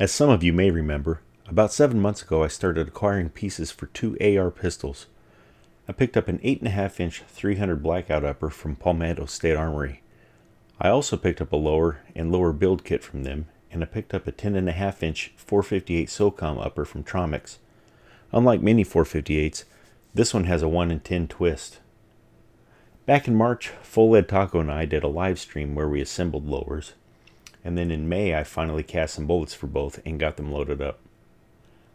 As some of you may remember, about 7 months ago I started acquiring pieces for 2 AR pistols. I picked up an 8.5 inch 300 blackout upper from Palmetto State Armory. I also picked up a lower and lower build kit from them, and I picked up a 10.5 inch 458 SOCOM upper from Tromix. Unlike many 458s, this one has a 1 in 10 twist. Back in March, Full Lead Taco and I did a live stream where we assembled lowers, and then in May I finally cast some bullets for both and got them loaded up.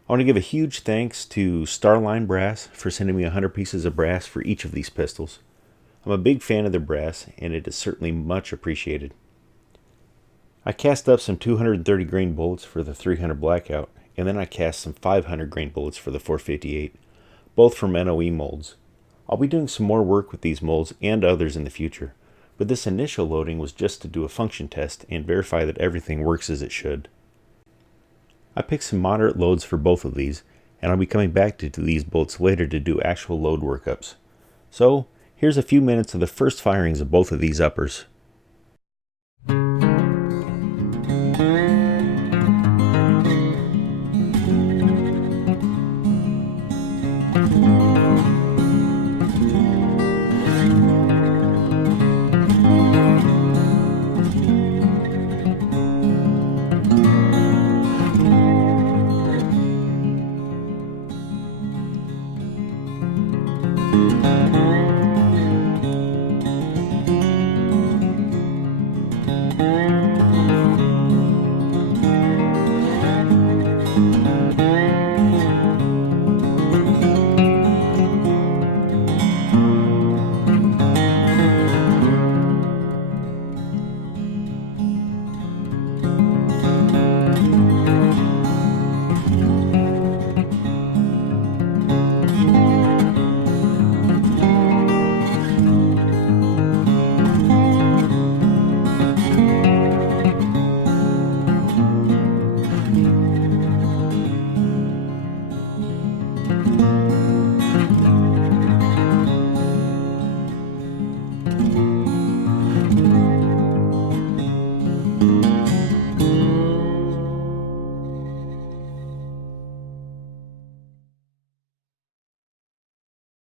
I want to give a huge thanks to Starline Brass for sending me 100 pieces of brass for each of these pistols. I'm a big fan of their brass, and it is certainly much appreciated. I cast up some 230 grain bullets for the 300 blackout, and then I cast some 500 grain bullets for the 458, both from NOE molds. I'll be doing some more work with these molds and others in the future, but this initial loading was just to do a function test and verify that everything works as it should. I picked some moderate loads for both of these, and I'll be coming back to these bullets later to do actual load workups. So, here's a few minutes of the first firings of both of these uppers.